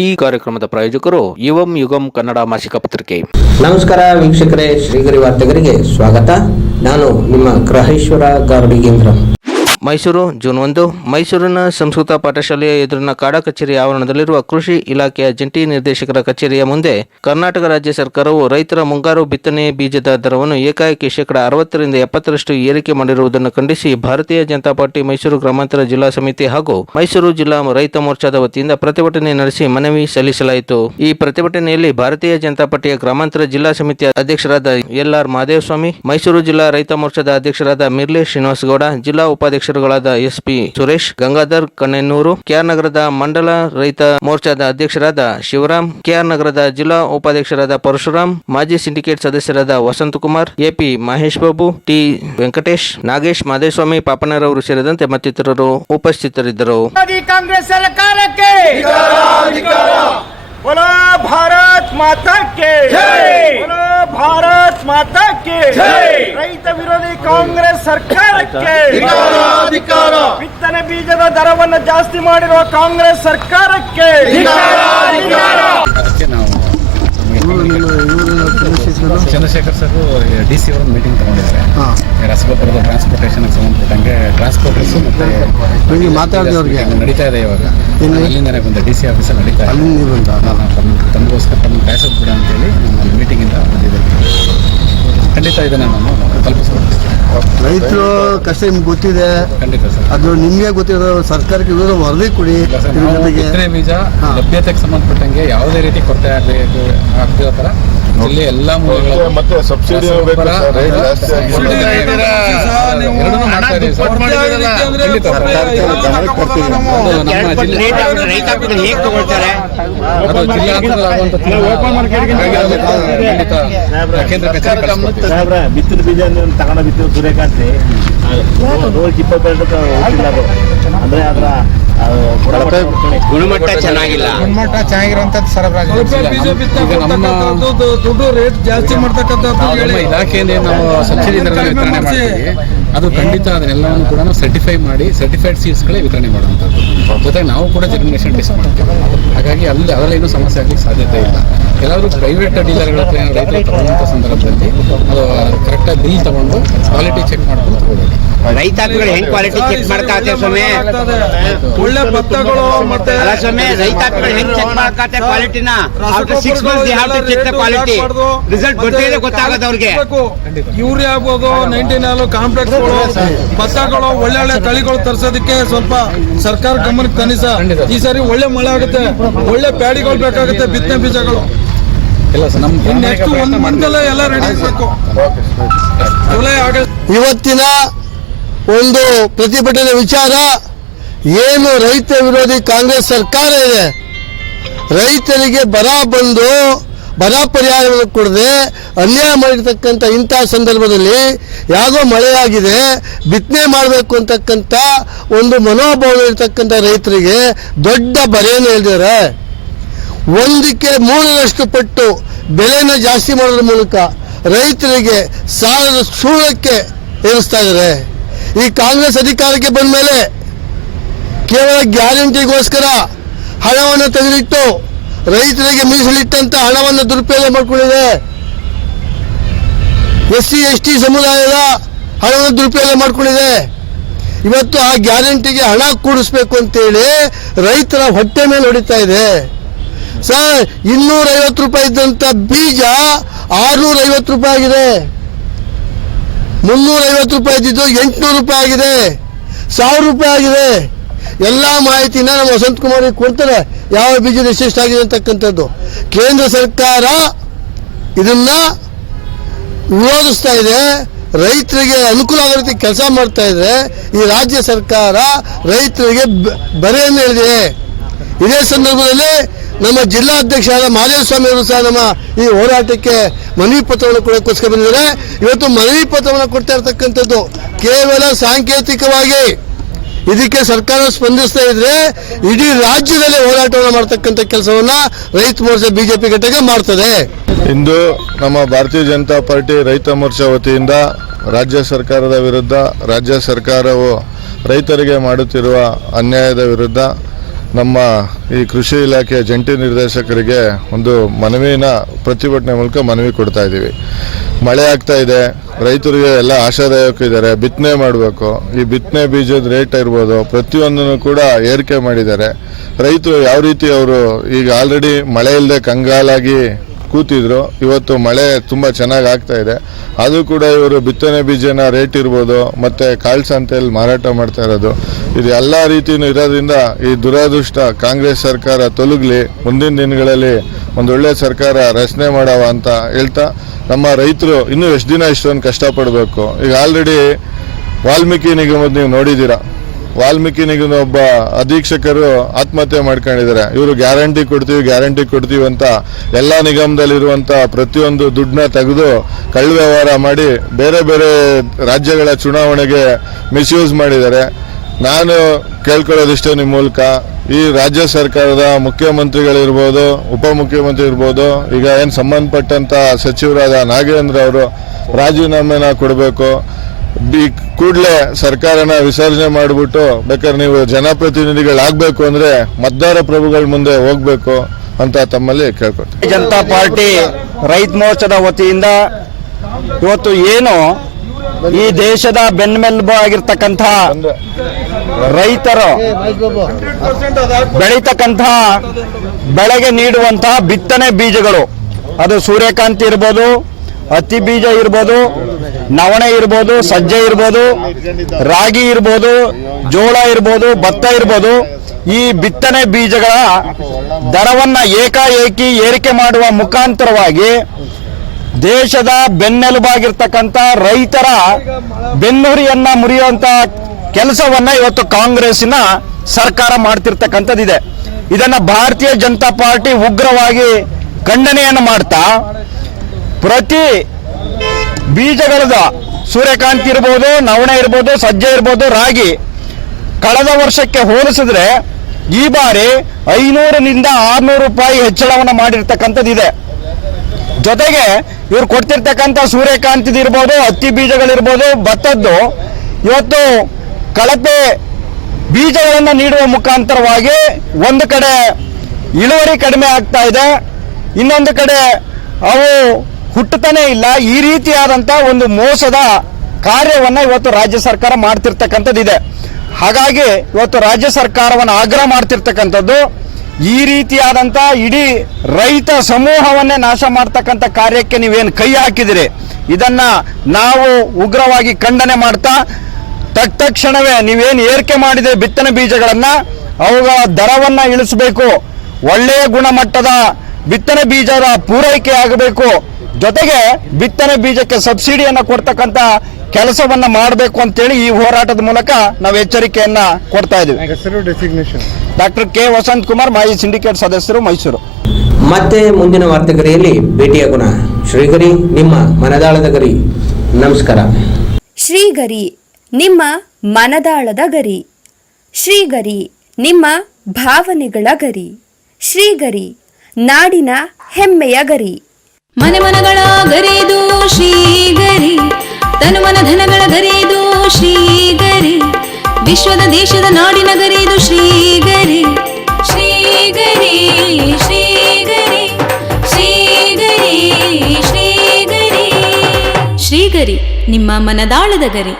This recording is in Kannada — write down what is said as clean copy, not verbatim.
ಈ ಕಾರ್ಯಕ್ರಮದ ಪ್ರಾಯೋಜಕರು ಯುವಂ ಯುಗಂ ಕನ್ನಡ ಮಾಸಿಕ ಪತ್ರಿಕೆ. ನಮಸ್ಕಾರ ವೀಕ್ಷಕರೇ, ಶ್ರೀಗರಿ ವಾರ್ತೆಗರಿಗೆ ಸ್ವಾಗತ. ನಾನು ನಿಮ್ಮ ಗ್ರಹೇಶ್ವರ ಗಾರುಡಿಗೇಂದ್ರ. ಮೈಸೂರು ಜೂನ್ 1. ಮೈಸೂರಿನ ಸಂಸ್ಕೃತ ಪಾಠಶಾಲೆಯ ಎದುರಿನ ಕಾಡಾ ಕಚೇರಿ ಆವರಣದಲ್ಲಿರುವ ಕೃಷಿ ಇಲಾಖೆಯ ಜಂಟಿ ನಿರ್ದೇಶಕರ ಕಚೇರಿಯ ಮುಂದೆ ಕರ್ನಾಟಕ ರಾಜ್ಯ ಸರ್ಕಾರವು ರೈತರ ಮುಂಗಾರು ಬಿತ್ತನೆ ಬೀಜದ ದರವನ್ನು ಏಕಾಏಕಿ 60% ರಿಂದ 70% ಏರಿಕೆ ಮಾಡಿರುವುದನ್ನು ಖಂಡಿಸಿ ಭಾರತೀಯ ಜನತಾ ಪಾರ್ಟಿ ಮೈಸೂರು ಗ್ರಾಮಾಂತರ ಜಿಲ್ಲಾ ಸಮಿತಿ ಹಾಗೂ ಮೈಸೂರು ಜಿಲ್ಲಾ ರೈತ ಮೋರ್ಚಾದ ವತಿಯಿಂದ ಪ್ರತಿಭಟನೆ ನಡೆಸಿ ಮನವಿ ಸಲ್ಲಿಸಲಾಯಿತು. ಈ ಪ್ರತಿಭಟನೆಯಲ್ಲಿ ಭಾರತೀಯ ಜನತಾ ಪಾರ್ಟಿಯ ಗ್ರಾಮಾಂತರ ಜಿಲ್ಲಾ ಸಮಿತಿಯ ಅಧ್ಯಕ್ಷರಾದ LR ಮಹದೇವಸ್ವಾಮಿ, ಮೈಸೂರು ಜಿಲ್ಲಾ ರೈತ ಮೋರ್ಚಾದ ಅಧ್ಯಕ್ಷರಾದ ಮಿರ್ಲೆ ಶ್ರೀನಿವಾಸಗೌಡ, ಜಿಲ್ಲಾ ಉಪಾಧ್ಯಕ್ಷರಾದ SP ಸುರೇಶ್, ಗಂಗಾಧರ್ ಕಣ್ಣೆನ್ನೂರು, KR ನಗರದ ಮಂಡಲ ರೈತ ಮೋರ್ಚಾದ ಅಧ್ಯಕ್ಷರಾದ ಶಿವರಾಮ್, KR ನಗರದ ಜಿಲ್ಲಾ ಉಪಾಧ್ಯಕ್ಷರಾದ ಪರಶುರಾಮ್, ಮಾಜಿ ಸಿಂಡಿಕೇಟ್ ಸದಸ್ಯರಾದ ವಸಂತಕುಮಾರ್, AP ಮಹೇಶ್ ಬಾಬು, T ವೆಂಕಟೇಶ್, ನಾಗೇಶ್, ಮಾದೇಸ್ವಾಮಿ, ಪಾಪಣ್ಣರವರು ಸೇರಿದಂತೆ ಮತ್ತಿತರರು ಉಪಸ್ಥಿತರಿದ್ದರು. ಕಾಂಗ್ರೆಸ್ ಸರ್ಕಾರಕ್ಕೆ बोलो भारत माता के जय, बोलो भारत माता के जय. ರೈತ ವಿರೋಧಿ ಕಾಂಗ್ರೆಸ್ ಸರ್ಕಾರಕ್ಕೆ ಧಿಕ್ಕಾರ. ಬಿತ್ತನೆ ಬೀಜದ ದರವನ್ನು ಜಾಸ್ತಿ ಮಾಡಿರುವ ಕಾಂಗ್ರೆಸ್ ಸರ್ಕಾರಕ್ಕೆ ಧಿಕ್ಕಾರ. ಚಂದ್ರಶೇಖರ್ ಸರ್ DC ಅವರನ್ನು ಮೀಟಿಂಗ್ ತಗೊಂಡಿದ್ದಾರೆ. ರಸಗೊಬ್ಬರದ ಟ್ರಾನ್ಸ್ಪೋರ್ಟೇಷನ್ಗೆ ಸಂಬಂಧಪಟ್ಟಂಗೆ ಟ್ರಾನ್ಸ್ಪೋರ್ಟರ್ಸ್ ಮತ್ತೆ ಮಾತಾಡಿದವ್ರಿಗೆ ನಡೀತಾ ಇದೆ. ಇವಾಗ ಅಲ್ಲಿಂದನೇ ಬಂದ DC ಆಫೀಸಲ್ಲಿ ನಡೀತಾ ಇದೆ. ತಮಗೋಸ್ಕರ ತಮ್ಮ ಕಾಯಿಸೋದು ಬಿಡ ಅಂತೇಳಿ ನಾನು ಮೀಟಿಂಗಿಂದ ಬಂದಿದ್ದೇನೆ. ಖಂಡಿತ ಇದನ್ನು ನಾನು ತಲುಪಿಸ್ಕೊಡ್ತೀನಿ. ರೈತರು ಕಷ್ಟ ನಿಮ್ಗೆ ಗೊತ್ತಿದೆ, ಖಂಡಿತ ಸರ್. ಅದು ನಿಮಗೆ ಗೊತ್ತಿರೋ ಸರ್ಕಾರಕ್ಕೆ ವಿರೋಧ ವರದಿ ಕೊಡಿ. ಬಿತ್ತನೆ ಬೀಜ ಲಭ್ಯತೆಗೆ ಸಂಬಂಧಪಟ್ಟಂಗೆ ಯಾವುದೇ ರೀತಿ ಕೊರತೆ ಆಗ್ತಿರೋ ಥರ ಇಲ್ಲಿ ಎಲ್ಲ ಮೂಲಗಳ ಮತ್ತೆ ಸಬ್ಸಿಡಿ ಕೇಂದ್ರ ಕಚೇರಿ ಬಿತ್ತನೆ ಬೀಜ ತಗೊಂಡ ಬಿತ್ತಿನ ಸೂರ್ಯಕಾಂತಿ ಅಂದ್ರೆ ಅದರ ಗುಣಮಟ್ಟ ಚೆನ್ನಾಗಿಲ್ಲ. ಚೆನ್ನಾಗಿರುವಂತದ್ದು ಸರಬರಾಜು ದುಡ್ಡು ರೇಟ್ ಜಾಸ್ತಿ ಮಾಡ್ತಕ್ಕಂಥದ್ದು ಇಲಾಖೆಯಿಂದ ನಾವು ಸಬ್ಸಿಡಿ ದರದಲ್ಲಿ ವಿತರಣೆ ಮಾಡ್ತೀವಿ. ಅದು ಖಂಡಿತ ಅದನ್ನೆಲ್ಲವನ್ನು ಕೂಡ ನಾವು ಸರ್ಟಿಫೈಡ್ ಸೀಡ್ಸ್ಗಳೇ ವಿತರಣೆ ಮಾಡುವಂಥದ್ದು. ಜೊತೆಗೆ ನಾವು ಕೂಡ ಜರ್ಮಿನೇಷನ್ ಟೆಸ್ಟ್ ಮಾಡ್ತೀವಿ. ಹಾಗಾಗಿ ಅದರಲ್ಲಿ ಏನೂ ಸಮಸ್ಯೆ ಆಗಲಿಕ್ಕೆ ಸಾಧ್ಯತೆ ಇಲ್ಲ. ಕೆಲವರು ಪ್ರೈವೇಟ್ ಡೀಲರ್ಗಳ ಹತ್ರ ರೈತರು ತಗೊಳ್ಳುವಂಥ ಸಂದರ್ಭದಲ್ಲಿ ಅದು ಕರೆಕ್ಟಾಗಿ ಬಿಲ್ ತಗೊಂಡು ಕ್ವಾಲಿಟಿ ಚೆಕ್ ಮಾಡ್ಕೊಂಡು ತಗೊಳ್ಳಿ. ರೈತಾಪಿಗಳು ಹೆಂಗ್ ಕ್ವಾಲಿಟಿ ಚೆಕ್ ಮಾಡ್ಕಾತೆ ಸ್ವಾಮಿ? ಒಳ್ಳೆ ಭತ್ತಗಳು ಮತ್ತೆ ಸ್ವಾಮಿ, ರೈತಾಪಿಗಳು ಹೆಂಗ್ ಚೆಕ್ ಮಾಡ್ಕಾತೆ ಕ್ವಾಲಿಟಿನ? After 6 months they have to check the quality. Result ಬರ್ತಿದೆ ಗೊತ್ತಾಗುತ್ತೆ ಅವ್ರಿಗೆ. ಯೂರಿಯಾ ಆಗ್ಬೋದು, 99 ಕಾಂಪ್ಲೆಕ್ಸ್ ಭತ್ತಗಳು ಒಳ್ಳೆ ತಳಿಗಳು ತರಿಸೋದಕ್ಕೆ ಸ್ವಲ್ಪ ಸರ್ಕಾರ ಗಮನಕ್ಕೆ ತನ್ನಿ ಸರ್. ಈ ಸಾರಿ ಒಳ್ಳೆ ಮಳೆ ಆಗುತ್ತೆ, ಒಳ್ಳೆ ಪ್ಯಾಡಿಗಳು ಬೇಕಾಗುತ್ತೆ, ಬಿತ್ತನೆ ಬೀಜಗಳು. ನೆಕ್ಸ್ಟ್ 1 month ಎಲ್ಲ ರೆಡಿ ಆಗಬೇಕು. ಜುಲೈ ಆಗಸ್ಟ್ ಇವತ್ತಿನ ಒಂದು ಪ್ರತಿಭಟನೆ ವಿಚಾರ ಏನು, ರೈತ ವಿರೋಧಿ ಕಾಂಗ್ರೆಸ್ ಸರ್ಕಾರ ಇದೆ. ರೈತರಿಗೆ ಬರ ಬಂದು ಬರ ಪರಿಹಾರವನ್ನು ಕೊಡದೆ ಅನ್ಯಾಯ ಮಾಡಿರ್ತಕ್ಕಂಥ ಇಂಥ ಸಂದರ್ಭದಲ್ಲಿ ಯಾವುದೋ ಮಳೆಯಾಗಿದೆ, ಬಿತ್ತನೆ ಮಾಡಬೇಕು ಅಂತಕ್ಕಂಥ ಒಂದು ಮನೋಭಾವ ಇರ್ತಕ್ಕಂಥ ರೈತರಿಗೆ ದೊಡ್ಡ ಬರೆಯನ್ನು ಹೇಳಿದ್ದಾರೆ. 1ಕ್ಕೆ 3ರಷ್ಟು ಪಟ್ಟು ಬೆಲೆನ ಜಾಸ್ತಿ ಮಾಡೋದ್ರ ಮೂಲಕ ರೈತರಿಗೆ ಸಾಲದ ಶೂಲಕ್ಕೆ ಏರಿಸ್ತಾ ಇದ್ದಾರೆ. ಈ ಕಾಂಗ್ರೆಸ್ ಅಧಿಕಾರಕ್ಕೆ ಬಂದ ಮೇಲೆ ಕೇವಲ ಗ್ಯಾರಂಟಿಗೋಸ್ಕರ ಹಣವನ್ನು ತೆಗೆದಿಟ್ಟು ರೈತರಿಗೆ ಮೀಸಲಿಟ್ಟಂತ ಹಣವನ್ನು ದುರುಪಯೋಗ ಮಾಡಿಕೊಂಡಿದೆ. SC ST ಸಮುದಾಯದ ಹಣವನ್ನು ದುರುಪಯೋಗ ಮಾಡಿಕೊಂಡಿದೆ. ಇವತ್ತು ಆ ಗ್ಯಾರಂಟಿಗೆ ಹಣ ಕೂಡಿಸ್ಬೇಕು ಅಂತೇಳಿ ರೈತರ ಹೊಟ್ಟೆ ಮೇಲೆ ಹೊಡಿತಾ ಇದೆ. ಸರ್, 250 ರೂಪಾಯಿ ಇದ್ದಂಥ ಬೀಜ 650 ರೂಪಾಯಿ ಆಗಿದೆ. 350 ರೂಪಾಯಿ ಇದ್ದಿದ್ದು 800 ರೂಪಾಯಿ ಆಗಿದೆ, 1000 ರೂಪಾಯಿ ಆಗಿದೆ. ಎಲ್ಲ ಮಾಹಿತಿನ ನಮ್ಮ ವಸಂತಕುಮಾರ್ ಕೊಡ್ತಾರೆ, ಯಾವ ಬೀಜದ ಎಷ್ಟೆಷ್ಟಾಗಿದೆ ಅಂತಕ್ಕಂಥದ್ದು. ಕೇಂದ್ರ ಸರ್ಕಾರ ಇದನ್ನ ವಿರೋಧಿಸ್ತಾ ಇದೆ, ರೈತರಿಗೆ ಅನುಕೂಲ ಆಗೋ ರೀತಿ ಕೆಲಸ ಮಾಡ್ತಾ ಇದೆ. ಈ ರಾಜ್ಯ ಸರ್ಕಾರ ರೈತರಿಗೆ ಬರೆಯನ್ನು ಹೇಳಿದೆ. ಇದೇ ಸಂದರ್ಭದಲ್ಲಿ ನಮ್ಮ ಜಿಲ್ಲಾಧ್ಯಕ್ಷರಾದ ಮಹದೇವಸ್ವಾಮಿ ಅವರು ಸಹ ನಮ್ಮ ಈ ಹೋರಾಟಕ್ಕೆ ಮನವಿ ಪತ್ರವನ್ನು ಕೊಡೋಕ್ಕೋಸ್ಕರ ಬಂದಿದ್ದಾರೆ. ಇವತ್ತು ಮನವಿ ಪತ್ರವನ್ನು ಕೊಡ್ತಾ ಇರ್ತಕ್ಕಂಥದ್ದು ಕೇವಲ ಸಾಂಕೇತಿಕವಾಗಿ. ಇದಕ್ಕೆ ಸರ್ಕಾರ ಸ್ಪಂದಿಸ್ತಾ ಇದ್ರೆ ಇಡೀ ರಾಜ್ಯದಲ್ಲಿ ಹೋರಾಟವನ್ನು ಮಾಡ್ತಕ್ಕಂಥ ಕೆಲಸವನ್ನ ರೈತ ಮೋರ್ಚಾ BJP ಘಟಕ ಮಾಡ್ತದೆ. ಇಂದು ನಮ್ಮ ಭಾರತೀಯ ಜನತಾ ಪಾರ್ಟಿ ರೈತ ಮೋರ್ಚಾ ವತಿಯಿಂದ ರಾಜ್ಯ ಸರ್ಕಾರದ ವಿರುದ್ಧ, ರಾಜ್ಯ ಸರ್ಕಾರವು ರೈತರಿಗೆ ಮಾಡುತ್ತಿರುವ ಅನ್ಯಾಯದ ವಿರುದ್ಧ ನಮ್ಮ ಈ ಕೃಷಿ ಇಲಾಖೆಯ ಜಂಟಿ ನಿರ್ದೇಶಕರಿಗೆ ಒಂದು ಮನವಿನ ಪ್ರತಿಭಟನೆ ಮೂಲಕ ಮನವಿ ಕೊಡ್ತಾ ಇದ್ದೀವಿ. ಮಳೆ ಆಗ್ತಾ ಇದೆ, ರೈತರಿಗೆ ಎಲ್ಲ ಆಶಾದಾಯಕ ಇದ್ದಾರೆ, ಬಿತ್ತನೆ ಮಾಡಬೇಕು. ಈ ಬಿತ್ತನೆ ಬೀಜದ ರೇಟ್ ಇರ್ಬೋದು ಪ್ರತಿಯೊಂದನ್ನು ಕೂಡ ಏರಿಕೆ ಮಾಡಿದ್ದಾರೆ. ರೈತರು ಯಾವ ರೀತಿ ಅವರು ಈಗ ಆಲ್ರೆಡಿ ಮಳೆ ಇಲ್ಲದೆ ಕಂಗಾಲಾಗಿ ಕೂತಿದ್ರು, ಇವತ್ತು ಮಳೆ ತುಂಬ ಚೆನ್ನಾಗಿ ಆಗ್ತಾ ಇದೆ. ಅದು ಕೂಡ ಇವರು ಬಿತ್ತನೆ ಬೀಜನ ರೇಟ್ ಇರ್ಬೋದು ಮತ್ತು ಕಾಳು ಸಂತೆಯಲ್ಲಿ ಮಾರಾಟ ಮಾಡ್ತಾ ಇರೋದು, ಇದು ಎಲ್ಲ ರೀತಿಯೂ ಇರೋದ್ರಿಂದ ಈ ದುರದೃಷ್ಟ ಕಾಂಗ್ರೆಸ್ ಸರ್ಕಾರ ತೊಲಗಲಿ, ಮುಂದಿನ ದಿನಗಳಲ್ಲಿ ಒಂದೊಳ್ಳೆ ಸರ್ಕಾರ ರಚನೆ ಮಾಡವ ಅಂತ ಹೇಳ್ತಾ, ನಮ್ಮ ರೈತರು ಇನ್ನೂ ಎಷ್ಟು ದಿನ ಇಷ್ಟೊಂದು ಕಷ್ಟಪಡಬೇಕು. ಈಗ ಆಲ್ರೆಡಿ ವಾಲ್ಮೀಕಿ ನಿಗಮದ ನೀವು ನೋಡಿದ್ದೀರಾ, ವಾಲ್ಮೀಕಿ ನಿಗಮ ಒಬ್ಬ ಅಧೀಕ್ಷಕರು ಆತ್ಮಹತ್ಯೆ ಮಾಡ್ಕೊಂಡಿದ್ದಾರೆ. ಇವರು ಗ್ಯಾರಂಟಿ ಕೊಡ್ತೀವಿ ಅಂತ ಎಲ್ಲ ನಿಗಮದಲ್ಲಿರುವಂಥ ಪ್ರತಿಯೊಂದು ದುಡ್ಡನ್ನ ತೆಗೆದು ಕಳ್ಳ ವ್ಯವಹಾರ ಮಾಡಿ ಬೇರೆ ಬೇರೆ ರಾಜ್ಯಗಳ ಚುನಾವಣೆಗೆ ಮಿಸ್ಯೂಸ್ ಮಾಡಿದ್ದಾರೆ. ನಾನು ಕೇಳ್ಕೊಳ್ಳೋದಿಷ್ಟೇ ನಿಮ್ಮ ಮೂಲಕ, ಈ ರಾಜ್ಯ ಸರ್ಕಾರದ ಮುಖ್ಯಮಂತ್ರಿಗಳಿರ್ಬೋದು, ಉಪಮುಖ್ಯಮಂತ್ರಿ ಇರ್ಬೋದು, ಈಗ ಏನು ಸಂಬಂಧಪಟ್ಟಂತ ಸಚಿವರಾದ ನಾಗೇಂದ್ರ ಅವರು ರಾಜೀನಾಮೆನ ಕೊಡಬೇಕು. ಕೂಡಲೇ ಸರ್ಕಾರನ ವಿಸರ್ಜನೆ ಮಾಡಿಬಿಟ್ಟು ಬೇಕಾದ್ರೆ ನೀವು ಜನಪ್ರತಿನಿಧಿಗಳಾಗಬೇಕು ಅಂದ್ರೆ ಮತದಾರ ಪ್ರಭುಗಳ ಮುಂದೆ ಹೋಗ್ಬೇಕು ಅಂತ ತಮ್ಮಲ್ಲಿ ಕೇಳ್ಕೊಳ್ತೀನಿ. ಜನತಾ ಪಾರ್ಟಿ ರೈತ ಮೋರ್ಚಾದ ವತಿಯಿಂದ ಇವತ್ತು ಏನು ಈ ದೇಶದ ಬೆನ್ನೆಲುಬು ಆಗಿರ್ತಕ್ಕಂಥ ರೈತರು ಬೆಳೀತಕ್ಕಂಥ ಬೆಳೆಗೆ ನೀಡುವಂತಹ ಬಿತ್ತನೆ ಬೀಜಗಳು, ಅದು ಸೂರ್ಯಕಾಂತಿ ಇರ್ಬೋದು, ಹತ್ತಿ ಬೀಜ ಇರ್ಬೋದು, ನವಣೆ ಇರ್ಬೋದು, ಸಜ್ಜೆ ಇರ್ಬೋದು, ರಾಗಿ ಇರ್ಬೋದು, ಜೋಳ ಇರ್ಬೋದು, ಭತ್ತ ಇರ್ಬೋದು, ಈ ಬಿತ್ತನೆ ಬೀಜಗಳ ದರವನ್ನ ಏಕಾಏಕಿ ಏರಿಕೆ ಮಾಡುವ ಮುಖಾಂತರವಾಗಿ ದೇಶದ ಬೆನ್ನೆಲುಬಾಗಿರ್ತಕ್ಕಂಥ ರೈತರ ಬೆನ್ನುರಿಯನ್ನ ಮುರಿಯುವಂತ ಕೆಲಸವನ್ನ ಇವತ್ತು ಕಾಂಗ್ರೆಸ್ಸಿನ ಸರ್ಕಾರ ಮಾಡ್ತಿರ್ತಕ್ಕಂಥದ್ದಿದೆ. ಇದನ್ನ ಭಾರತೀಯ ಜನತಾ ಪಾರ್ಟಿ ಉಗ್ರವಾಗಿ ಖಂಡನೆಯನ್ನು ಮಾಡ್ತಾ, ಪ್ರತಿ ಬೀಜಗಳದ ಸೂರ್ಯಕಾಂತಿ ಇರ್ಬೋದು, ನವಣೆ ಇರ್ಬೋದು, ಸಜ್ಜೆ ಇರ್ಬೋದು, ರಾಗಿ ಕಳೆದ ವರ್ಷಕ್ಕೆ ಹೋಲಿಸಿದ್ರೆ ಈ ಬಾರಿ 500 600 ರೂಪಾಯಿ ಹೆಚ್ಚಳವನ್ನು ಮಾಡಿರ್ತಕ್ಕಂಥದ್ದಿದೆ. ಜೊತೆಗೆ ಇವ್ರು ಕೊಡ್ತಿರ್ತಕ್ಕಂಥ ಸೂರ್ಯಕಾಂತಿದು ಇರ್ಬೋದು, ಹತ್ತಿ ಬೀಜಗಳಿರ್ಬೋದು, ಭತ್ತದ್ದು ಇವತ್ತು ಕಳಪೆ ಬೀಜಗಳನ್ನು ನೀಡುವ ಮುಖಾಂತರವಾಗಿ ಒಂದು ಕಡೆ ಇಳುವರಿ ಕಡಿಮೆ ಆಗ್ತಾ ಇದೆ, ಇನ್ನೊಂದು ಕಡೆ ಅವು ಹುಟ್ಟುತ್ತಾನೆ ಇಲ್ಲ. ಈ ರೀತಿಯಾದಂಥ ಒಂದು ಮೋಸದ ಕಾರ್ಯವನ್ನ ಇವತ್ತು ರಾಜ್ಯ ಸರ್ಕಾರ ಮಾಡ್ತಿರ್ತಕ್ಕಂಥದ್ದಿದೆ. ಹಾಗಾಗಿ ಇವತ್ತು ರಾಜ್ಯ ಸರ್ಕಾರವನ್ನು ಆಗ್ರಹ ಮಾಡ್ತಿರ್ತಕ್ಕಂಥದ್ದು, ಈ ರೀತಿಯಾದಂಥ ಇಡೀ ರೈತ ಸಮೂಹವನ್ನೇ ನಾಶ ಮಾಡ್ತಕ್ಕಂಥ ಕಾರ್ಯಕ್ಕೆ ನೀವೇನು ಕೈ ಹಾಕಿದಿರಿ, ಇದನ್ನ ನಾವು ಉಗ್ರವಾಗಿ ಖಂಡನೆ ಮಾಡ್ತಾ, ತಕ್ಷಣವೇ ನೀವೇನು ಏರಿಕೆ ಮಾಡಿದೆ ಬಿತ್ತನೆ ಬೀಜಗಳನ್ನ ಅವುಗಳ ದರವನ್ನ ಇಳಿಸಬೇಕು, ಒಳ್ಳೆಯ ಗುಣಮಟ್ಟದ ಬಿತ್ತನೆ ಬೀಜದ ಪೂರೈಕೆ ಆಗಬೇಕು, ಜೊತೆಗೆ ಬಿತ್ತನೆ ಬೀಜಕ್ಕೆ ಸಬ್ಸಿಡಿಯನ್ನು ಕೊಡ್ತಕ್ಕಂಥ ಕೆಲಸವನ್ನ ಮಾಡಬೇಕು ಅಂತೇಳಿ ಈ ಹೋರಾಟದ ಮೂಲಕ ನಾವು ಎಚ್ಚರಿಕೆಯನ್ನ ಕೊಡ್ತಾ ಇದ್ದೀವಿ. ಡಾಕ್ಟರ್ ಕೆ ವಸಂತ್ ಕುಮಾರ್, ಮಾಜಿ ಸಿಂಡಿಕೇಟ್ ಸದಸ್ಯರು, ಮೈಸೂರು. ಮತ್ತೆ ಮುಂದಿನ ವಾರ್ತೆಗರಿಯಲ್ಲಿ ಭೇಟಿಯಾಗೋಣ. ಶ್ರೀಗರಿ, ನಿಮ್ಮ ಮನದಾಳದ ಗರಿ. ನಮಸ್ಕಾರ. ಶ್ರೀಗರಿ, ನಿಮ್ಮ ಮನದಾಳದ ಗರಿ. ಶ್ರೀಗರಿ, ನಿಮ್ಮ ಭಾವನೆಗಳ ಗರಿ. ಶ್ರೀಗರಿ, ನಾಡಿನ ಹೆಮ್ಮೆಯ ಗರಿ. ಮನೆ ಮನಗಳ ಗರಿದು ಶ್ರೀಗರಿ, ತನು ಮನ ಧನಗಳ ಗರಿದು ಶ್ರೀಗರಿ, ವಿಶ್ವದ ದೇಶದ ನಾಡಿನ ಗರಿದು ಶ್ರೀಗರಿ. ಶ್ರೀಗರಿ ಶ್ರೀಗರಿ ಶ್ರೀಗರಿ ಶ್ರೀಗರಿ ಶ್ರೀಗರಿ, ನಿಮ್ಮ ಮನದಾಳದ ಗರಿ.